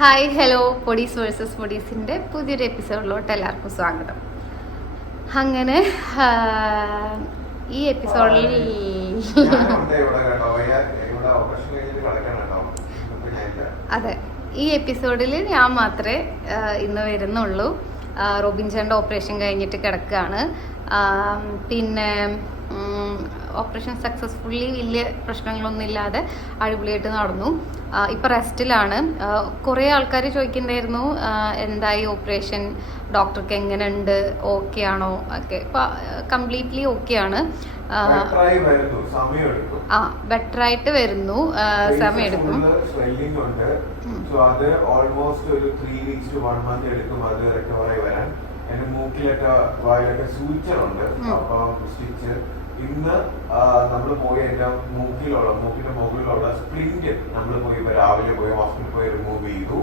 Hi hello പൊടീസ് versus പൊടീസിൻ്റെ പുതിയൊരു എപ്പിസോഡിലോട്ട് എല്ലാവർക്കും സ്വാഗതം. അങ്ങനെ ഈ എപ്പിസോഡിൽ അതെ, ഈ എപ്പിസോഡിൽ ഞാൻ മാത്രമേ ഇന്ന് വരുന്നുള്ളൂ. റോബിൻ ചേട്ടൻ്റെ ഓപ്പറേഷൻ കഴിഞ്ഞിട്ട് കിടക്കുകയാണ്. പിന്നെ ഓപ്പറേഷൻ സക്സസ്ഫുള്ളി വലിയ പ്രശ്നങ്ങളൊന്നും ഇല്ലാതെ അടിപൊളിയായിട്ട് നടന്നു. ഇപ്പം റെസ്റ്റിലാണ്. കുറേ ആൾക്കാർ ചോദിക്കുന്നുണ്ടായിരുന്നു എന്തായി ഓപ്പറേഷൻ, ഡോക്ടർക്ക് എങ്ങനെയുണ്ട്, ഓക്കെ ആണോ ഒക്കെ. ഇപ്പം കംപ്ലീറ്റ്ലി ഓക്കെ ആണ്. ബെറ്റർ ആയിട്ട് വരുന്നു, സമയമെടുക്കും. എന്റെ മൂക്കിലൊക്കെ വായിലൊക്കെ സൂചിച്ചുണ്ട്. അപ്പം സ്റ്റിച്ച് ഇന്ന് നമ്മൾ പോയി എന്റെ മൂക്കിന്റെ മുകളിലുള്ള സ്പ്ലിന്റ് നമ്മൾ പോയി രാവിലെ പോയി ഹോസ്പിറ്റലിൽ പോയി റിമൂവ് ചെയ്തു.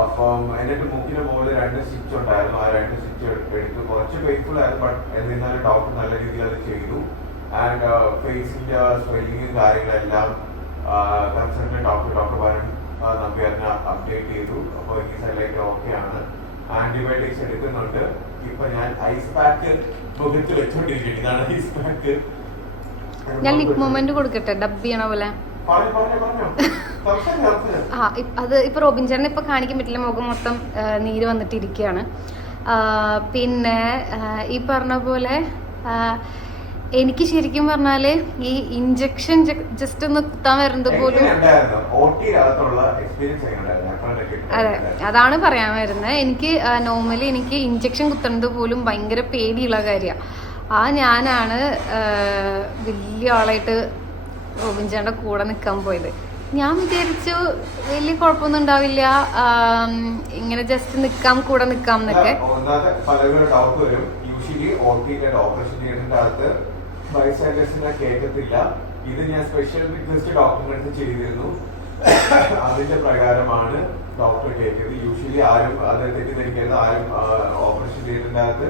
അപ്പം എന്നിട്ട് മൂക്കിന്റെ മുകളിൽ 2 സ്റ്റിച്ച് ഉണ്ടായിരുന്നു. ആ 2 സ്റ്റിച്ച് എടുത്തു. കുറച്ച് പെയിൻഫുൾ ആയിരുന്നു, ബട്ട് എന്നിരുന്നാലും ഡോക്ടർ നല്ല രീതിയിൽ അത് ചെയ്തു. ആൻഡ് ഫേസിന്റെ സ്വെല്ലിങ്ങും കാര്യങ്ങളെല്ലാം കൺസൾട്ടന്റ് ഡോക്ടർ വരൻ നമ്പ്യാറിനെ അപ്ഡേറ്റ് ചെയ്തു. അപ്പോൾ ഈ സൈഡിലേക്ക് ഓക്കെ ആണ്. ആന്റിബയോട്ടിക്സ് എടുക്കുന്നുണ്ട്. ഇപ്പൊ ഞാൻ ഐസ് പാക്ക് മുഖത്ത് വെച്ചോണ്ടിരിക്കുന്നു. ഇതാണ് ഐസ് പാക്ക്. ഞാൻ ലിപ് മൂവ്മെന്റ് കൊടുക്കട്ടെ, ഡബ് ചെയ്യണ പോലെ. അത് ഇപ്പൊ റോബിൻ ചേട്ടനെ ഇപ്പൊ കാണിക്കാൻ പറ്റില്ല, മുഖം മൊത്തം നീര് വന്നിട്ടിരിക്കുകയാണ്. പിന്നെ ഈ പറഞ്ഞ പോലെ എനിക്ക് ശരിക്കും പറഞ്ഞാല് ഈ ഇഞ്ചക്ഷൻ ജസ്റ്റ് ഒന്ന് കുത്താൻ വരുന്നത് പോലും, അതെ അതാണ് പറയാൻ വരുന്നത്. എനിക്ക് നോർമലി എനിക്ക് ഇഞ്ചക്ഷൻ കുത്തുന്നത് പോലും ഭയങ്കര പേടിയുള്ള കാര്യമാണ്. ഞാനാണ് വലിയ ആളായിട്ട് റോബിൻ ചേട്ടൻ്റെ കൂടെ നിൽക്കാൻ പോയത്. ഞാൻ വിചാരിച്ചു വലിയ കുഴപ്പമൊന്നും ഉണ്ടാവില്ല, ഇങ്ങനെ ജസ്റ്റ് നിൽക്കാം, കൂടെ നിൽക്കാം എന്നൊക്കെ. കേൾക്കത്തില്ല. ഇത് ഞാൻ സ്പെഷ്യൽ റിക്വസ്റ്റ് ഡോക്ടറിന്റെ അടുത്ത് ചെയ്തിരുന്നു. അതിന്റെ പ്രകാരമാണ് ഡോക്ടർ കേൾക്കുന്നത്. യൂഷ്വലി ആരും അത് തെറ്റിദ്ധരിക്കരുത്. ആരും ഓപ്പറേഷൻ തിയേറ്ററിന്റെ അകത്ത്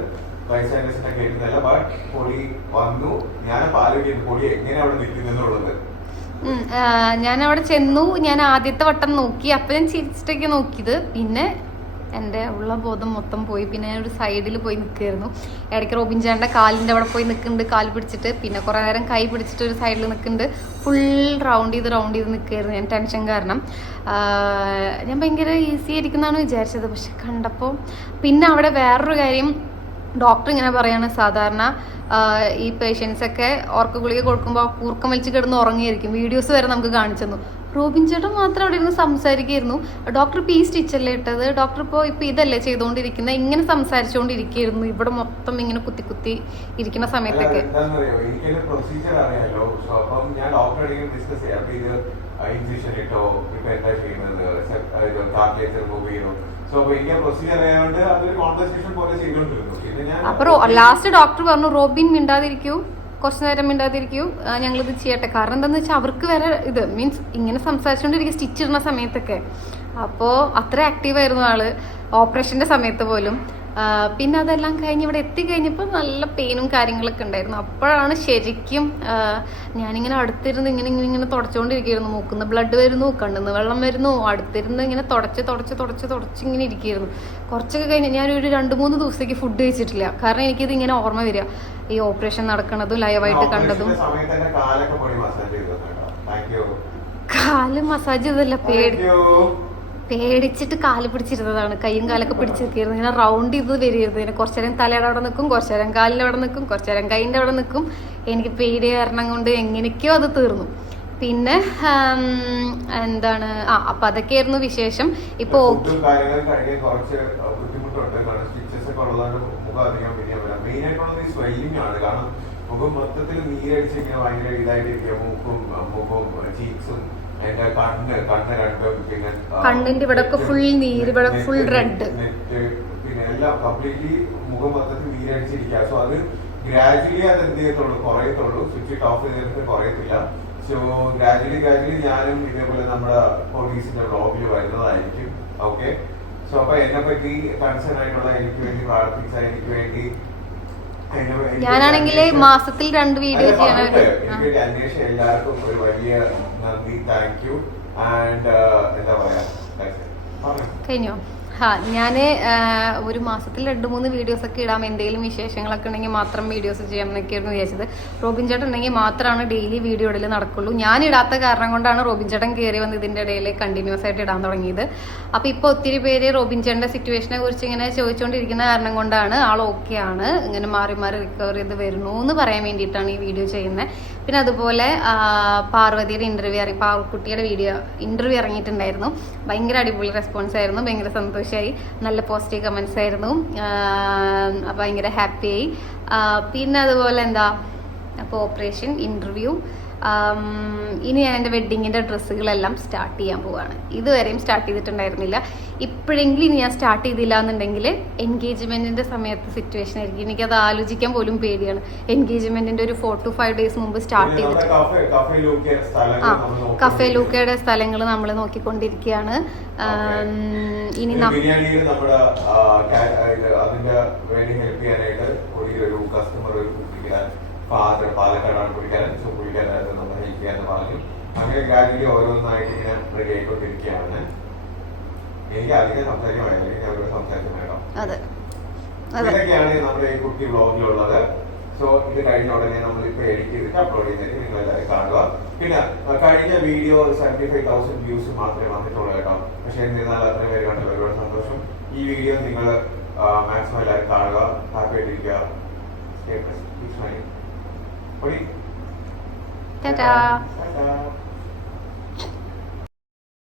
വൈസാൻഡേഴ്സിനെ കേൾക്കുന്നില്ല. ബട്ട് പൊടി വന്നു. ഞാനപ്പോ ആലോചിക്കുന്നു പൊടി എങ്ങനെ അവിടെ നിൽക്കുന്നുള്ളത്. ഞാൻ അവിടെ ചെന്നു. ഞാൻ ആദ്യത്തെ വട്ടം നോക്കി, അപ്പൊ ഞാൻ ചിരിച്ചിട്ടൊക്കെ നോക്കിയത്. പിന്നെ എൻ്റെ ഉള്ള ബോധം മൊത്തം പോയി. പിന്നെ ഞാനൊരു സൈഡിൽ പോയി നിൽക്കുകയായിരുന്നു. ഇടയ്ക്ക് റോബിൻ ചേട്ടൻ്റെ കാലിൻ്റെ അവിടെ പോയി നിൽക്കുന്നുണ്ട്, കാല് പിടിച്ചിട്ട്. പിന്നെ കുറേ നേരം കൈ പിടിച്ചിട്ട് ഒരു സൈഡിൽ നിൽക്കുന്നുണ്ട്. ഫുൾ റൗണ്ട് ചെയ്ത് നിൽക്കുകയായിരുന്നു ഞാൻ, ടെൻഷൻ കാരണം. ഞാൻ ഭയങ്കര ഈസി ആയിരിക്കുന്നതാണ് വിചാരിച്ചത്. പക്ഷെ കണ്ടപ്പോൾ പിന്നെ അവിടെ വേറൊരു കാര്യം ഡോക്ടർ ഇങ്ങനെ പറയാണ്, സാധാരണ ഈ പേഷ്യൻസൊക്കെ ഓർക്ക് ഗുളിക കൊടുക്കുമ്പോൾ കൂർക്കം വലിച്ച് കിടന്ന് ഉറങ്ങിയായിരിക്കും. വീഡിയോസ് വരെ നമുക്ക് കാണിച്ചു തന്നു. റോബിൻ ചേട്ടൻ മാത്രം അവിടെ ഇരുന്ന് സംസാരിക്കുകയായിരുന്നു. ഡോക്ടർ ഇപ്പോൾ ഈ സ്റ്റിച്ചല്ലേ ഇട്ടത്, ഡോക്ടർ ഇപ്പോൾ ഇതല്ലേ ചെയ്തുകൊണ്ടിരിക്കുന്നത്, ഇങ്ങനെ സംസാരിച്ചുകൊണ്ടിരിക്കുകയായിരുന്നു. ഇവിടെ മൊത്തം ഇങ്ങനെ കുത്തി കുത്തി ഇരിക്കുന്ന സമയത്തൊക്കെ. അപ്പൊ ലാസ്റ്റ് ഡോക്ടർ പറഞ്ഞു, റോബിൻ മിണ്ടാതിരിക്കൂ, കുറച്ചു നേരം മിണ്ടാതിരിക്കൂ, ഞങ്ങളിത് ചെയ്യട്ടെ. കാരണം എന്താണെന്ന് വെച്ചാൽ അവർക്ക് വേറെ ഇത് മീൻസ് ഇങ്ങനെ സംസാരിച്ചുകൊണ്ടിരിക്കുക സ്റ്റിച്ച് ഇടുന്ന സമയത്തൊക്കെ. അപ്പോൾ അത്ര ആക്റ്റീവായിരുന്നു ആള് ഓപ്പറേഷൻ്റെ സമയത്ത് പോലും. പിന്നെ അതെല്ലാം കഴിഞ്ഞ് ഇവിടെ എത്തിക്കഴിഞ്ഞപ്പോൾ നല്ല പെയിനും കാര്യങ്ങളൊക്കെ ഉണ്ടായിരുന്നു. അപ്പോഴാണ് ശരിക്കും ഞാനിങ്ങനെ അടുത്തിരുന്ന് ഇങ്ങനെ തുടച്ചുകൊണ്ടിരിക്കുകയായിരുന്നു. മൂക്കുന്ന് ബ്ലഡ് വരുന്നു, കണ്ണിന്ന് വെള്ളം വരുന്നു, അടുത്തിരുന്ന് ഇങ്ങനെ തുടച്ച് ഇങ്ങനെ ഇരിക്കുകയായിരുന്നു. കുറച്ചൊക്കെ കഴിഞ്ഞ് ഞാനൊരു 2-3 ദിവസത്തേക്ക് ഫുഡ് കഴിച്ചിട്ടില്ല. കാരണം എനിക്കിത് ഇങ്ങനെ ഓർമ്മ വരിക, ഈ ഓപ്പറേഷൻ നടക്കണതും ലൈവായിട്ട് കണ്ടതും. കാല് മസാജ് ചെയ്തല്ല, പേടിച്ചിട്ട് കാല് പിടിച്ചിരുന്നതാണ്. കൈയും കാലൊക്കെ പിടിച്ചിരിക്കുന്നു. ഇങ്ങനെ റൗണ്ട് ചെയ്ത് വരികയായിരുന്നു. ഇങ്ങനെ കുറച്ചു നേരം തലയുടെ അവിടെ നിൽക്കും, കുറച്ചു നേരം കാലിൻ്റെ അവിടെ നിൽക്കും, കുറച്ചു നേരം കൈൻ്റെ അവിടെ നിൽക്കും. എനിക്ക് പേടി കാരണം കൊണ്ട് എങ്ങനെയൊക്കെയോ അത് തീർന്നു. പിന്നെ എന്താണ് അപ്പൊ അതൊക്കെയായിരുന്നു വിശേഷം. ഇപ്പൊ മുഖം മൊത്തത്തിൽ നീരടിച്ചിങ്ങനെ ഭയങ്കര ഇതായിട്ടിരിക്കുക. മുഖവും ചീക്സും എന്റെ കണ്ണ് രണ്ടും, പിന്നെ കണ്ണിന്റെ ഇവിടെ ഫുൾ നീര്, ഇവിടെ ഫുൾ റെഡ്, പിന്നെ എല്ലാം കംപ്ലീറ്റ്ലി മുഖം മൊത്തത്തിൽ നീരടിച്ചിരിക്കുക. സോ അത് ഗ്രാജുവലി അത് എന്ത് ചെയ്യത്തുള്ളൂ, കുറയത്തുള്ളൂ. സ്വിച്ച് ഇട്ട് ഓഫ് ചെയ്തിട്ട് കുറയത്തില്ല. സോ ഗ്രാജുവലി ഞാനും ഇതേപോലെ നമ്മുടെ പോലീസിന്റെ ബ്ലോഗിൽ വരുന്നതായിരിക്കും. ഓക്കെ. സോ അപ്പൊ എന്നെ പറ്റി കൺസേൺ ആയിട്ടുള്ള എനിക്ക് വേണ്ടി പ്രാർത്ഥിച്ച, എനിക്ക് വേണ്ടി ഞാനാണെങ്കിൽ മാസത്തിൽ 2 വീഡിയോ ചെയ്യണം. എല്ലാവർക്കും ഒരു വലിയ നന്ദി, താങ്ക് യു. ആൻഡ് എന്താ പറയാ, കഴിഞ്ഞോ? ഞാൻ ഒരു മാസത്തിൽ 2-3 വീഡിയോസ് ഒക്കെ ഇടാം, എന്തെങ്കിലും വിശേഷങ്ങളൊക്കെ ഉണ്ടെങ്കിൽ മാത്രം വീഡിയോസ് ചെയ്യാം എന്നൊക്കെയായിരുന്നു വിചാരിച്ചത്. റോബിൻ ചേട്ടൻ ഉണ്ടെങ്കിൽ മാത്രമാണ് ഡെയിലി വീഡിയോ ഇടൽ നടക്കുള്ളൂ. ഞാൻ ഇടാത്ത കാരണം കൊണ്ടാണ് റോബിൻ ചേട്ടൻ കയറി വന്ന് ഇതിൻ്റെ ഇടയിൽ കണ്ടിന്യൂസ് ആയിട്ട് ഇടാൻ തുടങ്ങിയത്. അപ്പോൾ ഇപ്പോൾ ഒത്തിരി പേര് റോബിൻ ചേട്ടൻ്റെ സിറ്റുവേഷനെ കുറിച്ച് ഇങ്ങനെ ചോദിച്ചുകൊണ്ടിരിക്കുന്ന കാരണം കൊണ്ടാണ് ആൾ ഓക്കെയാണ്, ഇങ്ങനെ മാറി മാറി റിക്കവർ ചെയ്ത് വരുന്നു എന്ന് പറയാൻ വേണ്ടിയിട്ടാണ് ഈ വീഡിയോ ചെയ്യുന്നത്. പിന്നെ അതുപോലെ പാർവതിയുടെ പാർക്കുട്ടിയുടെ ഇന്റർവ്യൂ ഇറങ്ങിയിട്ടുണ്ടായിരുന്നു. ഭയങ്കര അടിപൊളി റെസ്പോൺസ് ആയിരുന്നു, ഭയങ്കര സന്തോഷമായി, നല്ല പോസിറ്റീവ് കമൻസ് ആയിരുന്നു, ഭയങ്കര ഹാപ്പിയായി. പിന്നെ അതുപോലെ അപ്പോൾ ഓപ്പറേഷൻ, ഇന്റർവ്യൂ, ഇനി ഞാൻ എൻ്റെ വെഡ്ഡിങ്ങിൻ്റെ ഡ്രസ്സുകളെല്ലാം സ്റ്റാർട്ട് ചെയ്യാൻ പോവാണ്. ഇതുവരെയും സ്റ്റാർട്ട് ചെയ്തിട്ടുണ്ടായിരുന്നില്ല. ഇപ്പോഴെങ്കിലും ഇനി ഞാൻ സ്റ്റാർട്ട് ചെയ്തില്ല എന്നുണ്ടെങ്കിൽ എൻഗേജ്മെൻറ്റിൻ്റെ സമയത്ത് സിറ്റുവേഷൻ ആയിരിക്കും. എനിക്കത് ആലോചിക്കാൻ പോലും പേടിയാണ്. എൻഗേജ്മെൻറ്റിൻ്റെ ഒരു 4 to 5 days മുമ്പ് സ്റ്റാർട്ട് ചെയ്തിട്ട് കഫേ ലൂക്കയുടെ സ്ഥലങ്ങൾ നമ്മൾ നോക്കിക്കൊണ്ടിരിക്കുകയാണ്. ഇനി പാലക്കാടാണ് പുള്ളിക്കാരായിരുന്നു നമ്മൾ ഹെൽപ്പ് ചെയ്യാന്ന് പറഞ്ഞു. അങ്ങനെ ഗ്രാജുവലി ഓരോന്നായിട്ട് ഇങ്ങനെ റെഡി ആയിക്കൊണ്ടിരിക്കുകയാണ്. എനിക്ക് അധികം സംസാരിക്കാൻ അല്ലെങ്കിൽ ഞാൻ അവരോട് സംസാരിച്ചു വേണം. ഇതൊക്കെയാണ് നമ്മുടെ ഈ കുട്ടി വ്ളോഗിലുള്ളത്. സോ ഇത് കഴിഞ്ഞ ഉടനെ നമ്മളിപ്പോ എഡിറ്റ് ചെയ്തിട്ട് അപ്ലോഡ് ചെയ്തിട്ട് നിങ്ങൾ എല്ലാവരും കാണുക. പിന്നെ കഴിഞ്ഞ വീഡിയോ 75,000 വ്യൂസ് മാത്രമേ വന്നിട്ടുള്ളൂ കേട്ടോ. പക്ഷെ എന്നിരുന്നാൽ അത്രയും പേര് കണ്ടല്ലോ, ഒരുപാട് സന്തോഷം. ഈ വീഡിയോ നിങ്ങൾ മാക്സിമം എല്ലാവരും കാണുക, ഹാപ്പി ആയിട്ടിരിക്കുക. Ta-da.